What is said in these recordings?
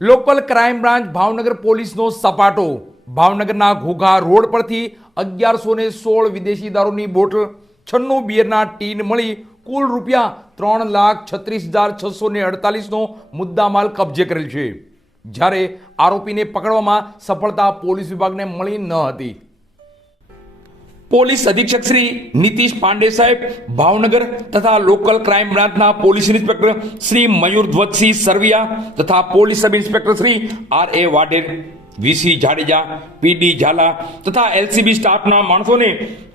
Local crime branch Bhavnagar પોલીસનો સપાટો. ભાવનગરના Ghogha road પરથી 1116 વિદેશી દારૂની બોટલ, 96 બિયરના ટીન મળી કુલ રૂપિયા 3,36,648નો મુદ્દામાલ કબજે કરેલ છે. જ્યારે આરોપીને પકડવામાં સફળતા પોલીસ વિભાગને મળી ન હતી. પોલીસ અધિક્ષક શ્રી નીતિશ પાંડે સાહેબ ભાવનગર તથા લોકલ ક્રાઇમ બ્રાન્ચના પોલીસ ઇન્સ્પેક્ટર શ્રી મયુર ધ્વજસિંહ સરવિયા તથા police sub inspector Shri R.A. Vader, VC Jadeja, PD Zala તથા એલસીબી સ્ટાફના માણસોને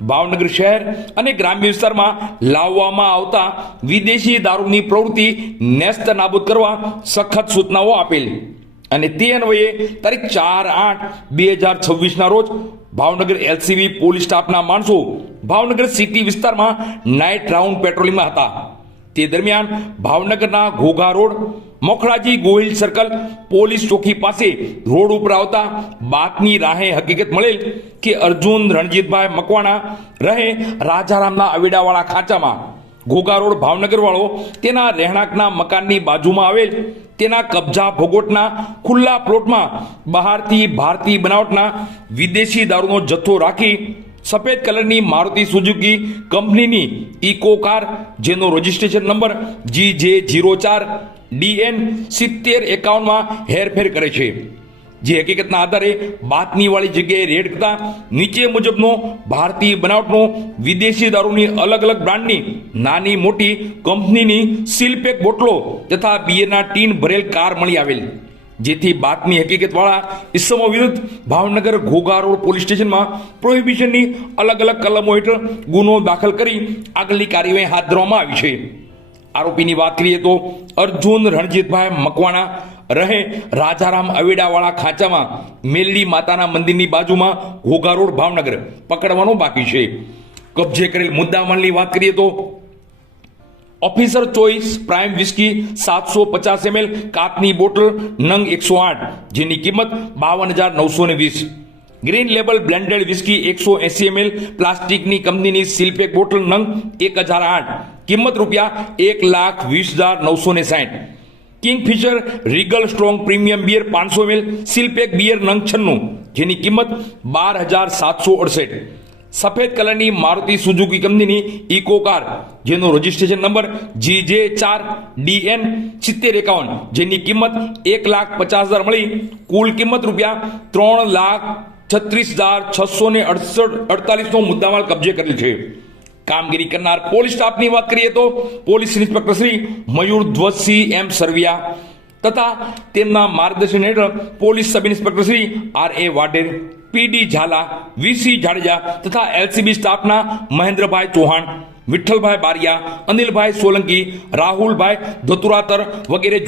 ભાવનગર શહેર અને ગ્રામ્ય વિસ્તારમાં લાવવામાં આવતા વિદેશી દારૂની પ્રવૃત્તિ નેસ્ત નાબૂદ કરવા સખત સૂચનાઓ આપેલ અને તે અન્વયે તારીખ 4/8/2026ના રોજ ભાવનગર એલસીબી પોલીસ સ્ટાફના માણસો ભાવનગર સિટી વિસ્તારમાં નાઇટ રાઉન્ડ પેટ્રોલિંગમાં હતા. તે દરમિયાન ભાવનગરના Ghogha road, Mokhdaji Gohil circle police ચોકી પાસે રોડ ઉપર આવતા બાતમી રાહે હકીકત મળેલ કે અર્જુન રણજીતભાઈ મકવાણા રહે રાજારામના અવેડાવાળા ખાંચામાં ઘોઘા રોડ ભાવનગર વાળો તેના રહેણાંકના મકાનની બાજુમાં આવેલ તેના કબજા ભોગવટના ખુલ્લા પ્લોટમાં બહારથી ભારતીય બનાવટના વિદેશી દારૂનો જથ્થો રાખી સફેદ કલરની મારુતિ સુઝુકી કંપનીની ઇકો કાર, જેનો રજિસ્ટ્રેશન નંબર GJ04DN 7051માં હેરફેર કરે છે. જે હકીકતના આધારે બાતમીવાળી જગ્યાએ રેડ કરતા નીચે મુજબનો ભારતીય બનાવટનો વિદેશી દારૂની અલગ અલગ બ્રાન્ડની નાની મોટી કંપનીની સીલપેક બોટલો તથા બિયરના ટીન ભરેલ કાર મળી આવેલ. જેથી બાતમી હકીકતવાળા ઇસમો વિરુદ્ધ ભાવનગર ઘોઘા રોડ પોલીસ સ્ટેશનમાં પ્રોહિબિશનની અલગ અલગ કલમો હેઠળ ગુનો દાખલ કરી આગળની કાર્યવાહી હાથ ધરવામાં આવી છે. આરોપીની વાત કરીએ તો અર્જુન રણજીતભાઈ મકવાણા રહે રાજારામ અવેડાવાળા ખાંચામાં મેલડી માતાના મંદિરની બાજુમાં ઘોઘા રોડ ભાવનગર પકડવાનો બાકી છે. કબજે કરેલ મુદ્દામાલની વાત કરીએ તો officer choice prime whisky 750 ml કાચની બોટલ નંગ 108, જેની કિંમત 52,920. Green label blended whisky 180 ml પ્લાસ્ટિકની કંપનીની સીલપેક બોટલ નંગ 1008, કિંમત રૂપિયા 1,20,960. Kingfisher Regal strong premium beer 500 ml seal pack beer નંગ 96, જેની કિંમત 12,768. સફેદ કલરની મારુતિ સુઝુકી કંપનીની ઇકો કાર, જેનો રજિસ્ટ્રેશન નંબર GJ04DN 7051, જેની કિંમત 1,50,000 મળી કુલ કિંમત રૂપિયા 3,36,648નો મુદ્દામાલ કબજે કરેલ છે. કામગીરી કરનાર પોલીસ સ્ટાફની વાત કરીએ તો police inspector Shri Mayur Dhvajsinh M. Sarvaiya તથા તેમના માર્ગદર્શન હેઠળ police sub inspector Shri R.A. Vader, PD Zala, VC Jadeja તથા એલસીબી સ્ટાફના મહેન્દ્રભાઈ ચૌહાણ, વિઠ્ઠલભાઈ બારિયા, અનિલભાઈ સોલંકી, રાહુલભાઈ ધતુરાતર વગેરે